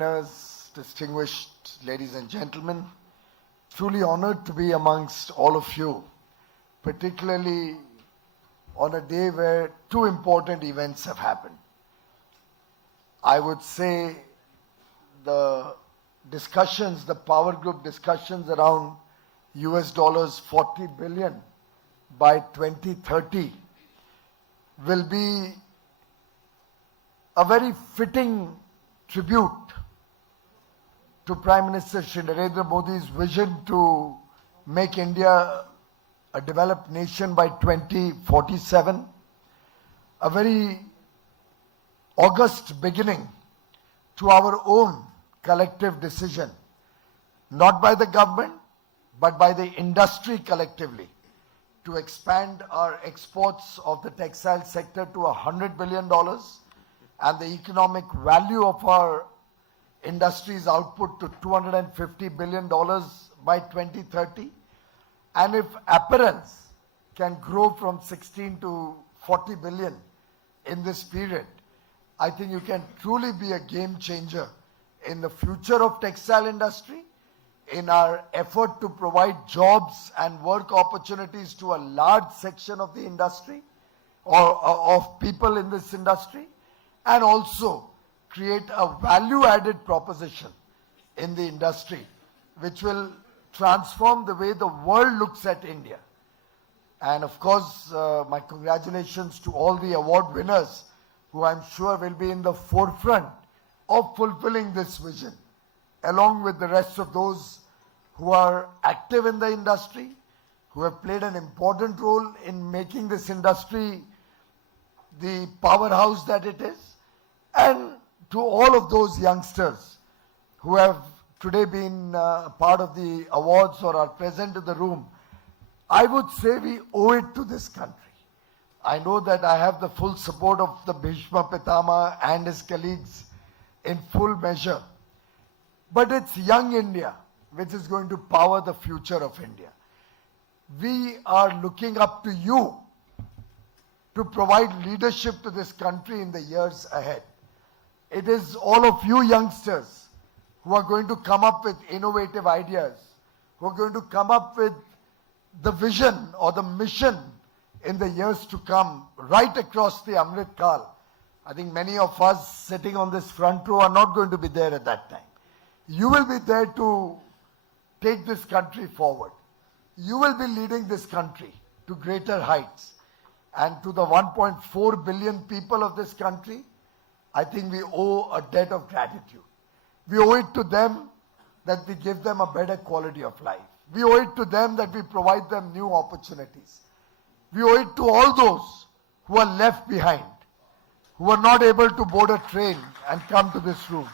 Distinguished ladies and gentlemen, truly honored to be amongst all of you, particularly on a day where two important events have happened. I would say the discussions, the power group discussions around US dollars 40 billion by 2030 will be a very fitting tribute to Prime Minister Shri Narendra Modi's vision to make India a developed nation by 2047, a very august beginning to our own collective decision, not by the government, but by the industry collectively, to expand our exports of the textile sector to $100 billion and the economic value of our industry's output to $250 billion by 2030. And if apparels can grow from 16 to 40 billion in this period, I think you can truly be a game changer in the future of textile industry, in our effort to provide jobs and work opportunities to a large section of the industry or of people in this industry, and also create a value-added proposition in the industry which will transform the way the world looks at India. And of course, my congratulations to all the award winners who I'm sure will be in the forefront of fulfilling this vision, along with the rest of those who are active in the industry, who have played an important role in making this industry the powerhouse that it is, and to all of those youngsters who have today been part of the awards or are present in the room. I would say we owe it to this country. I know that I have the full support of the Bhishma Pitama and his colleagues in full measure. But it's young India which is going to power the future of India. We are looking up to you to provide leadership to this country in the years ahead. It is all of you youngsters who are going to come up with innovative ideas, who are going to come up with the vision or the mission in the years to come, right across the Amrit Kal. I think many of us sitting on this front row are not going to be there at that time. You will be there to take this country forward. You will be leading this country to greater heights. And to the 1.4 billion people of this country, I think we owe a debt of gratitude. We owe it to them that we give them a better quality of life. We owe it to them that we provide them new opportunities. We owe it to all those who are left behind, who are not able to board a train and come to this room.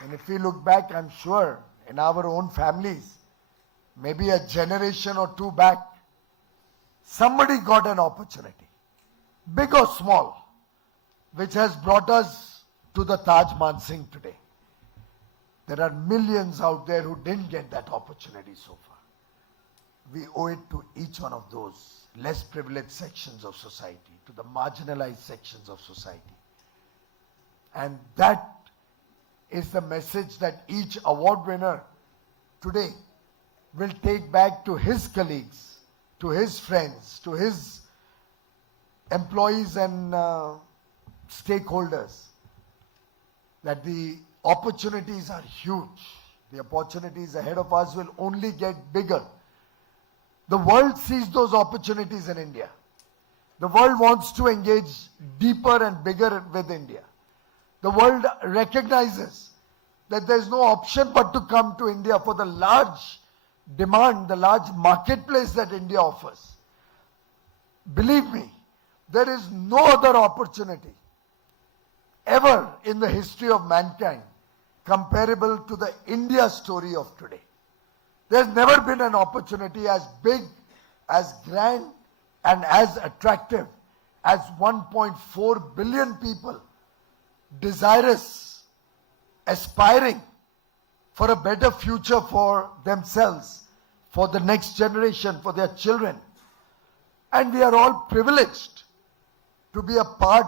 And if we look back, I'm sure in our own families, maybe a generation or two back, somebody got an opportunity, big or small, which has brought us to the Taj Mansingh today. There are millions out there who didn't get that opportunity so far. We owe it to each one of those less privileged sections of society, to the marginalized sections of society. And that is the message that each award winner today will take back to his colleagues, to his friends, to his employees and stakeholders, that the opportunities are huge. The opportunities ahead of us will only get bigger. The world sees those opportunities in India. The world wants to engage deeper and bigger with India. The world recognizes that there is no option but to come to India for the large demand, the large marketplace that India offers. Believe me, there is no other opportunity ever in the history of mankind comparable to the India story of today. There's never been an opportunity as big, as grand, and as attractive as 1.4 billion people desirous, aspiring for a better future for themselves, for the next generation, for their children. And we are all privileged to be a part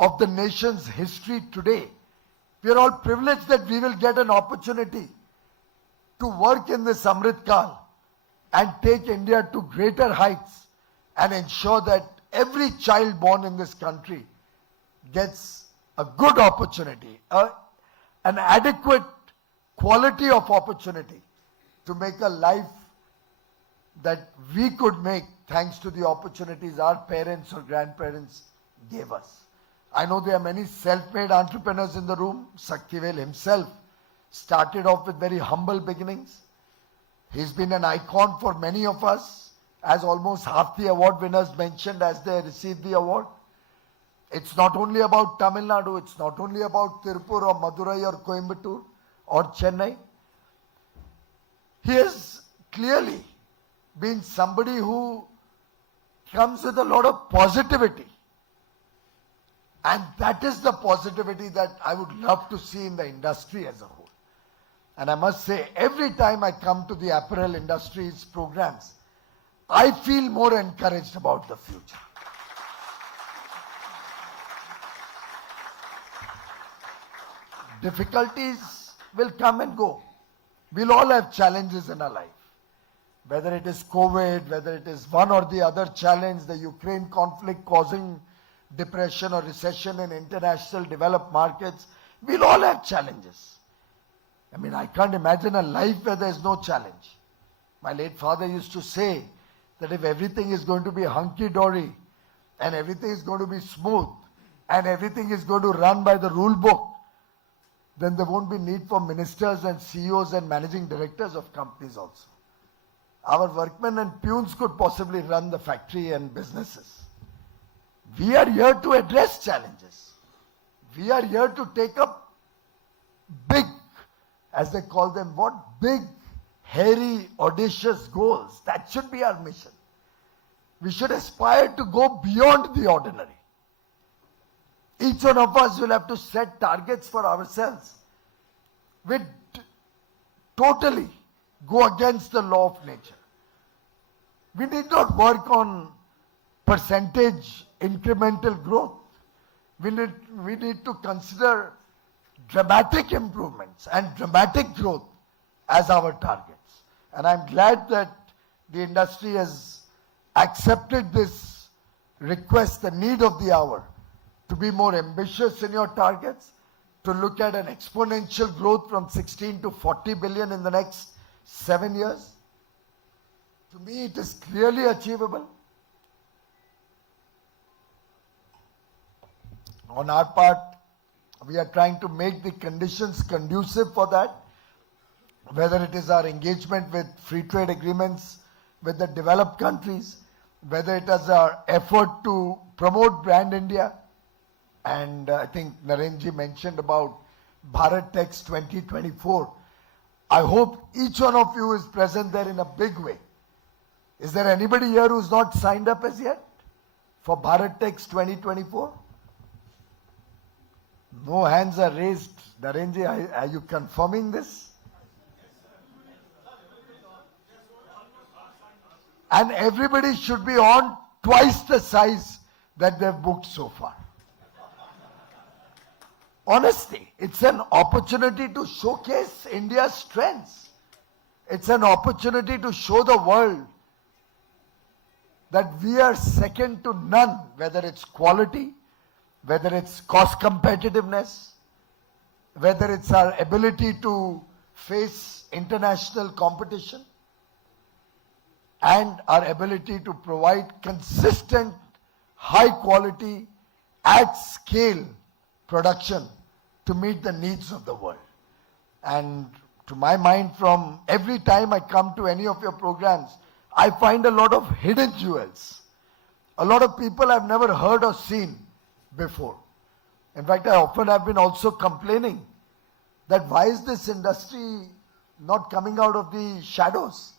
of the nation's history today. We are all privileged that we will get an opportunity to work in this Amrit Kal and take India to greater heights and ensure that every child born in this country gets a good opportunity, an adequate quality of opportunity to make a life that we could make thanks to the opportunities our parents or grandparents gave us. I know there are many self-made entrepreneurs in the room. Saktivel himself started off with very humble beginnings. He's been an icon for many of us, as almost half the award winners mentioned as they received the award. It's not only about Tamil Nadu, it's not only about Tirupur or Madurai or Coimbatore or Chennai. He has clearly been somebody who comes with a lot of positivity. And that is the positivity that I would love to see in the industry as a whole. And I must say, every time I come to the apparel industry's programs, I feel more encouraged about the future. Difficulties will come and go. We'll all have challenges in our life. Whether it is COVID, whether it is one or the other challenge, the Ukraine conflict causing depression or recession in international developed markets, we'll all have challenges. I mean, I can't imagine a life where there's no challenge. My late father used to say that if everything is going to be hunky-dory and everything is going to be smooth and everything is going to run by the rule book, then there won't be need for ministers and CEOs and managing directors of companies also. Our workmen and peons could possibly run the factory and businesses. We are here to address challenges. We are here to take up big, as they call them, what? Big, hairy, audacious goals. That should be our mission. We should aspire to go beyond the ordinary. Each one of us will have to set targets for ourselves which totally go against the law of nature. We need not work on percentage incremental growth. We need to consider dramatic improvements and dramatic growth as our targets. And I'm glad that the industry has accepted this request, the need of the hour, to be more ambitious in your targets, to look at an exponential growth from 16 to 40 billion in the next 7 years. To me, it is clearly achievable. On our part, we are trying to make the conditions conducive for that, whether it is our engagement with free trade agreements with the developed countries, whether it is our effort to promote Brand India. And I think Narenji mentioned about Bharat Tex 2024. I hope each one of you is present there in a big way. Is there anybody here who's not signed up as yet for Bharat Tex 2024? No hands are raised. Narenji, are you confirming this? And everybody should be on twice the size that they've booked so far. Honestly, it's an opportunity to showcase India's strengths. It's an opportunity to show the world that we are second to none, whether it's quality, whether it's cost competitiveness, whether it's our ability to face international competition, and our ability to provide consistent, high quality, at scale production to meet the needs of the world. And to my mind, from every time I come to any of your programs, I find a lot of hidden jewels. A lot of people I've never heard or seen before. In fact, I often have been also complaining that why is this industry not coming out of the shadows?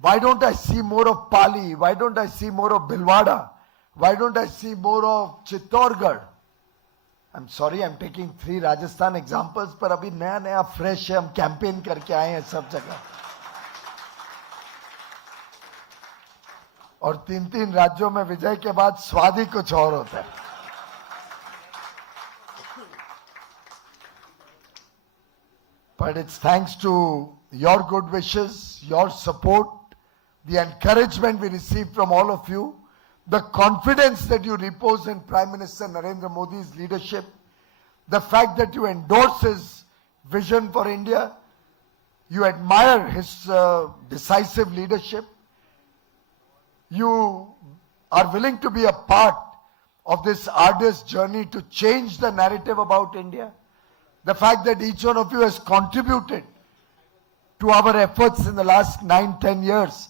Why don't I see more of Pali? Why don't I see more of Bhilwara? Why don't I see more of Chittorgarh? I'm sorry, I'm taking 3 Rajasthan examples, पर अभी नया fresh है, हम campaign करके आए हैं सब जगह. और 3 राज्यों में विजय के बाद स्वाद ही कुछ और होता है. But it's thanks to your good wishes, your support, the encouragement we receive from all of you, the confidence that you repose in Prime Minister Narendra Modi's leadership, the fact that you endorse his vision for India, you admire his decisive leadership, you are willing to be a part of this arduous journey to change the narrative about India, the fact that each one of you has contributed to our efforts in the last 9-10 years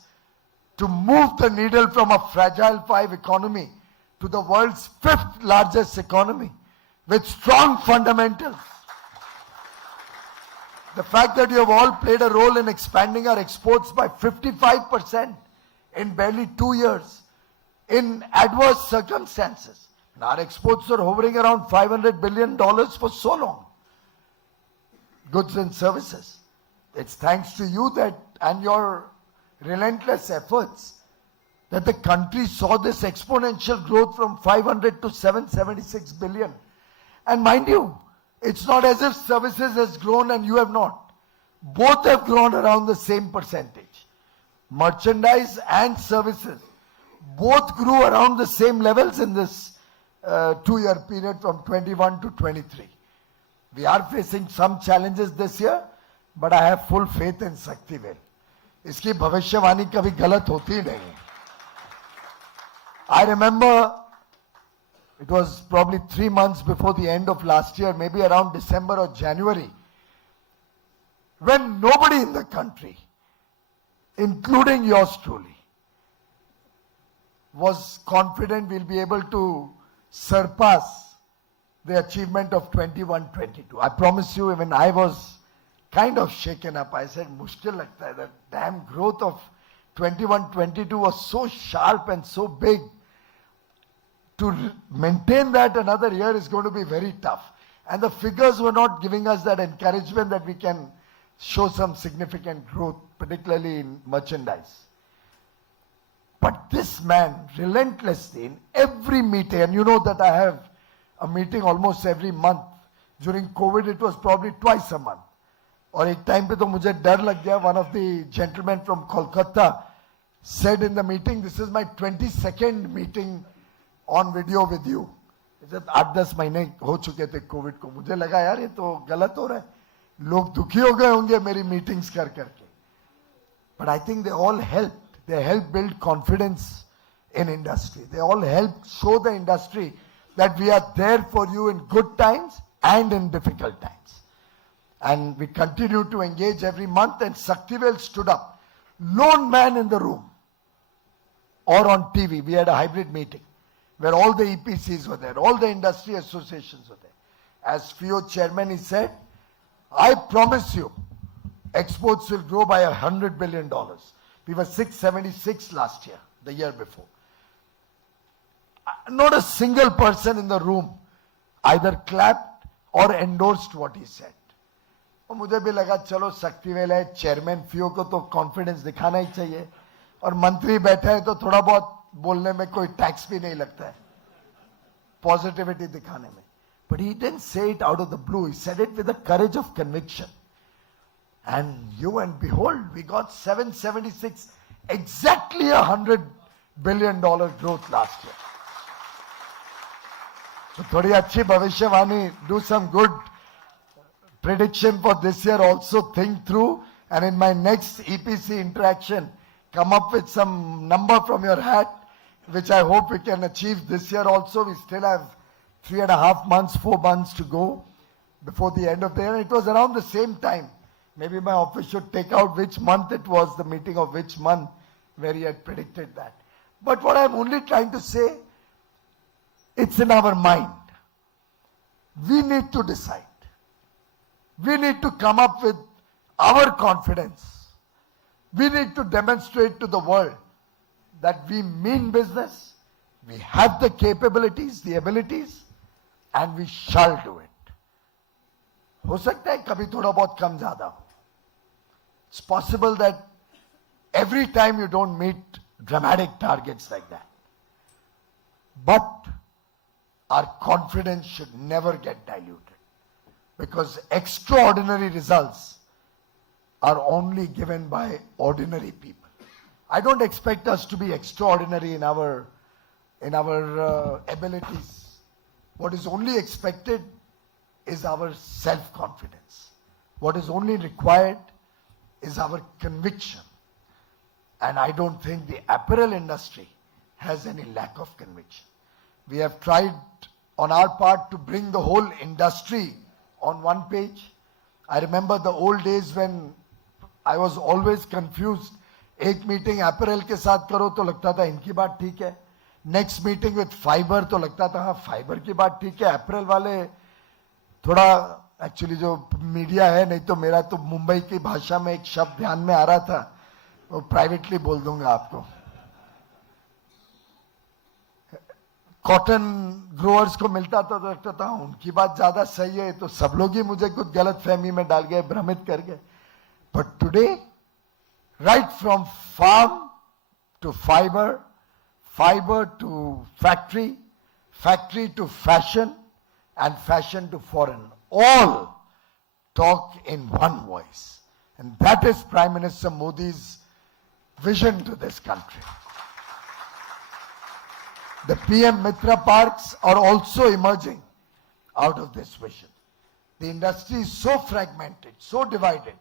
to move the needle from a fragile 5 economy to the world's 5th largest economy with strong fundamentals. The fact that you have all played a role in expanding our exports by 55% in barely 2 years in adverse circumstances. And our exports are hovering around $500 billion for so long. Goods and services. It's thanks to you that and your relentless efforts that the country saw this exponential growth from 500 to 776 billion. And mind you, it's not as if services has grown and you have not. Both have grown around the same percentage. Merchandise and services both grew around the same levels in this 2-year period from 21 to 23. We are facing some challenges this year, but I have full faith in Shaktivel. इसकी भविष्यवाणी कभी गलत होती नहीं. I remember it was probably 3 months before the end of last year, maybe around December or January, when nobody in the country, including yours truly, was confident we'll be able to surpass the achievement of 21-22. I promise you, even I was kind of shaken up. I said, mushkil lagta hai. The damn growth of 21-22 was so sharp and so big. To maintain that another year is going to be very tough. And the figures were not giving us that encouragement that we can show some significant growth, particularly in merchandise. But this man, relentlessly, in every meeting, and you know that I have a meeting almost every month. During COVID, it was probably twice a month. और एक time पे तो मुझे डर लग गया. One of the gentlemen from Kolkata said in the meeting, this is my 22nd meeting on video with you. He said 8-10 महीने हो चुके थे कोविड को. मुझे लगा यार ये तो गलत हो रहा है. लोग दुखी हो गए होंगे मेरी मीटिंग्स कर करके. But I think they all helped. They helped build confidence in industry. They all helped show the industry that we are there for you in good times and in difficult times. And we continue to engage every month, and Shaktivel stood up, lone man in the room or on TV. We had a hybrid meeting where all the EPCs were there, all the industry associations were there. As FIO chairman, he said, I promise you, exports will grow by $100 billion. We were 676 last year, the year before. Not a single person in the room either clapped or endorsed what he said. और मुझे भी लगा चलो शक्तिवेल है, chairman FIO को तो confidence दिखाना ही चाहिए, और मंत्री बैठे हैं तो थोड़ा बहुत बोलने में कोई टैक्स भी नहीं लगता है, पॉजिटिविटी दिखाने में. But he didn't say it out of the blue. He said it with the courage of conviction. And you and behold, we got 776, exactly $100 billion growth last year. So थोड़ी अच्छी भविष्यवाणी, do some good prediction for this year also, think through, and in my next EPC interaction, come up with some number from your hat, which I hope we can achieve this year also. We still have 3.5 months, 4 months to go before the end of the year. It was around the same time. Maybe my office should take out which month it was, the meeting of which month, where he had predicted that. But what I'm only trying to say, it's in our mind. We need to decide. We need to come up with our confidence. We need to demonstrate to the world that we mean business, we have the capabilities, the abilities, and we shall do it. हो सकता है कभी थोड़ा बहुत कम ज़्यादा हो. It's possible that every time you don't meet dramatic targets like that. But our confidence should never get diluted, because extraordinary results are only given by ordinary people. I don't expect us to be extraordinary in our abilities. What is only expected is our self-confidence. What is only required is our conviction. And I don't think the apparel industry has any lack of conviction. We have tried on our part to bring the whole industry on one page. I remember the old days when I was always confused. एक meeting apparel के साथ करो तो लगता था इनकी बात ठीक है. Next meeting with fiber तो लगता था हाँ fiber की बात ठीक है. Apparel वाले थोड़ा एक्चुअली जो मीडिया है, नहीं तो मेरा तो मुंबई की भाषा में एक शब्द ध्यान में आ रहा था, वो प्राइवेटली बोल दूंगा आपको. कॉटन ग्रोअर्स को मिलता था तो लगता था उनकी बात ज्यादा सही है, तो सब लोग ही मुझे कुछ गलत फहमी में डाल गए, भ्रमित कर गए. But today right from farm to fibre, fibre to factory, factory to fashion, and fashion to foreign, all talk in one voice. And that is Prime Minister Modi's vision to this country. The PM Mitra Parks are also emerging out of this vision. The industry is so fragmented, so divided,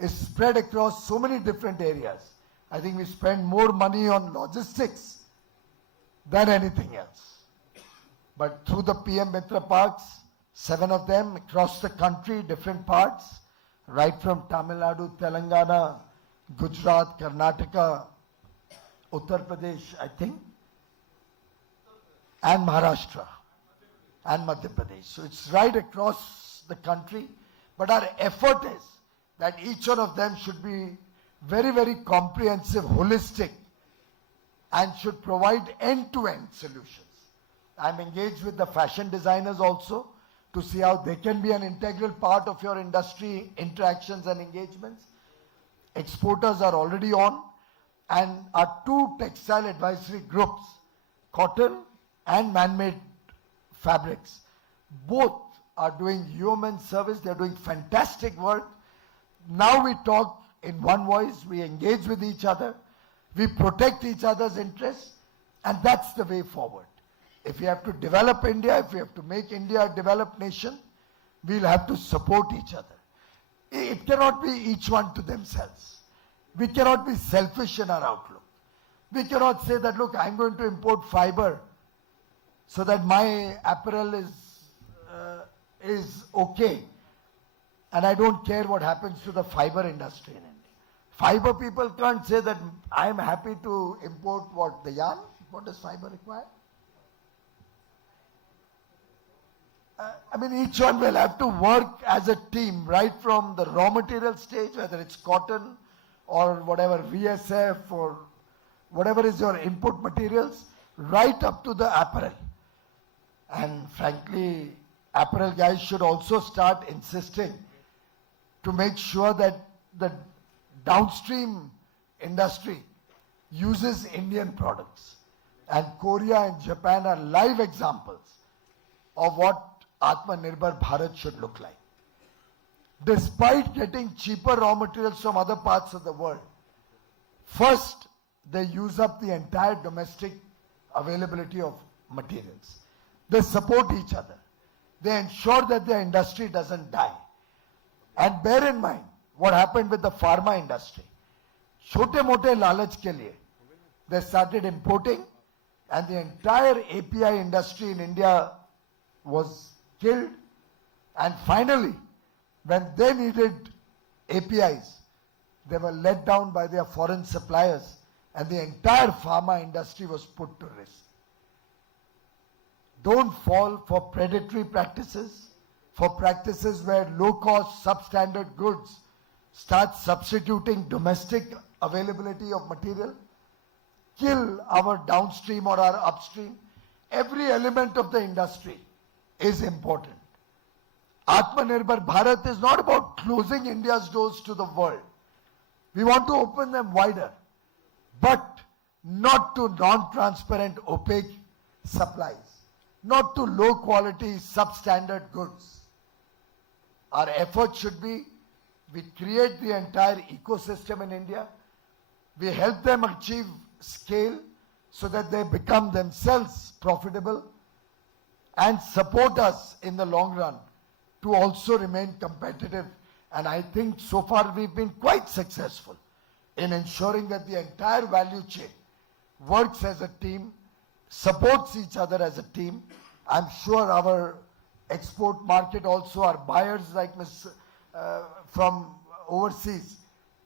is spread across so many different areas. I think we spend more money on logistics than anything else. But through the PM Mitra Parks, 7 of them across the country, different parts, right from Tamil Nadu, Telangana, Gujarat, Karnataka, Uttar Pradesh, I think, and Maharashtra, and Madhya Pradesh. So it's right across the country, but our effort is that each one of them should be very, very comprehensive, holistic, and should provide end-to-end solutions. I'm engaged with the fashion designers also to see how they can be an integral part of your industry interactions and engagements. Exporters are already on, and our 2 textile advisory groups, cotton and man-made fabrics, both are doing human service. They're doing fantastic work. Now we talk in one voice, we engage with each other, we protect each other's interests, and that's the way forward. If we have to develop India, if we have to make India a developed nation, we'll have to support each other. It cannot be each one to themselves. We cannot be selfish in our outlook. We cannot say that, look, I'm going to import fiber so that my apparel is okay, and I don't care what happens to the fiber industry in India. Fiber people can't say that I'm happy to import what, the yarn? What does fiber require? I mean, each one will have to work as a team, right from the raw material stage, whether it's cotton or whatever, VSF or whatever is your input materials, right up to the apparel. And frankly, apparel guys should also start insisting to make sure that the downstream industry uses Indian products. And Korea and Japan are live examples of what Atmanirbhar Bharat should look like. Despite getting cheaper raw materials from other parts of the world, first they use up the entire domestic availability of materials. They support each other. They ensure that their industry doesn't die. And bear in mind what happened with the pharma industry. Chote mote lalach ke liye, they started importing, and the entire API industry in India was killed. And finally, when they needed APIs, they were let down by their foreign suppliers, and the entire pharma industry was put to risk. Don't fall for predatory practices, for practices where low-cost, substandard goods start substituting domestic availability of material, kill our downstream or our upstream. Every element of the industry is important. Atmanirbhar Bharat is not about closing India's doors to the world. We want to open them wider, but not to non-transparent, opaque supplies, not to low-quality, substandard goods. Our effort should be We create the entire ecosystem in India. We help them achieve scale so that they become themselves profitable and support us in the long run to also remain competitive. And I think so far we've been quite successful in ensuring that the entire value chain works as a team, supports each other as a team. I'm sure our export market also, our buyers like from overseas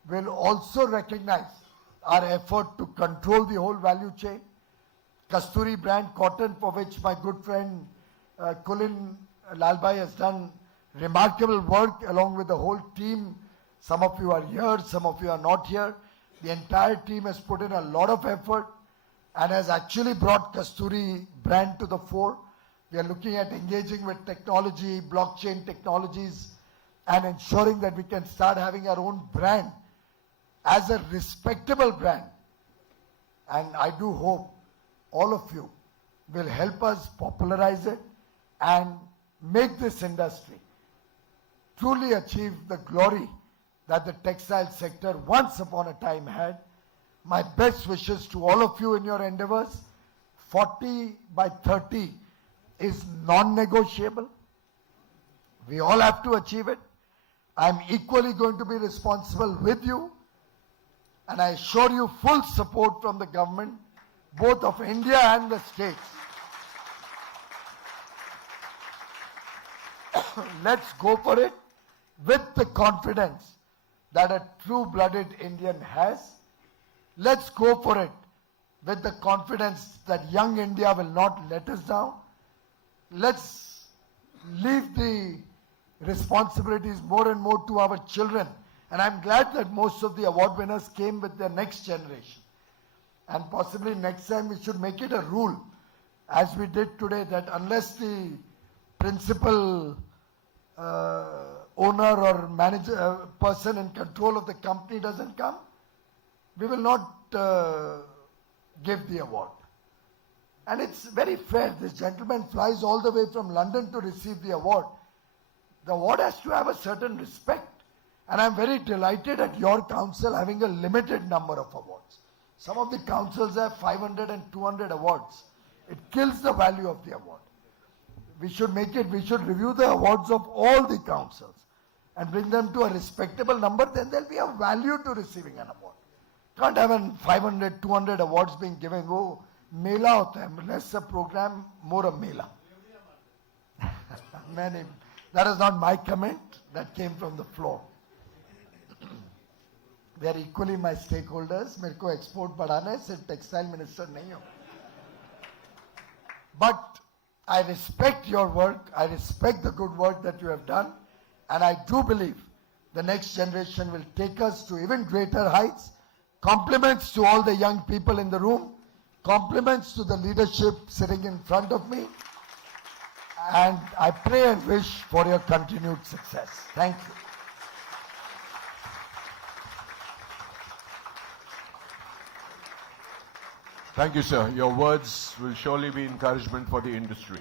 will also recognize our effort to control the whole value chain. Kasturi brand cotton, for which my good friend Kulin Lalbhai has done remarkable work along with the whole team. Some of you are here, some of you are not here. The entire team has put in a lot of effort and has actually brought Kasturi brand to the fore. We are looking at engaging with technology, blockchain technologies, and ensuring that we can start having our own brand as a respectable brand. And I do hope all of you will help us popularize it and make this industry truly achieve the glory that the textile sector once upon a time had. My best wishes to all of you in your endeavors. 40 by 30 is non-negotiable. We all have to achieve it. I'm equally going to be responsible with you, and I assure you full support from the government, both of India and the states. Let's go for it with the confidence that a true-blooded Indian has. Let's go for it with the confidence that young India will not let us down. Let's leave the responsibilities more and more to our children. And I'm glad that most of the award winners came with their next generation. And possibly next time we should make it a rule, as we did today, that unless the principal owner or manager, person in control of the company doesn't come, we will not give the award. And it's very fair. This gentleman flies all the way from London to receive the award. The award has to have a certain respect. And I'm very delighted at your council having a limited number of awards. Some of the councils have 500 and 200 awards. It kills the value of the award. We should review the awards of all the councils and bring them to a respectable number, then there'll be a value to receiving an award. Can't have 500, 200 awards being given. Oh, mela hota hai. Less a program, more a mela. That is not my comment. That came from the floor. They are equally my stakeholders. मेरे को export बढ़ाना है, सिर्फ textile minister नहीं हो. But I respect your work. I respect the good work that you have done. And I do believe the next generation will take us to even greater heights. Compliments to all the young people in the room. Compliments to the leadership sitting in front of me. And I pray and wish for your continued success. Thank you. Thank you, sir. Your words will surely be encouragement for the industry.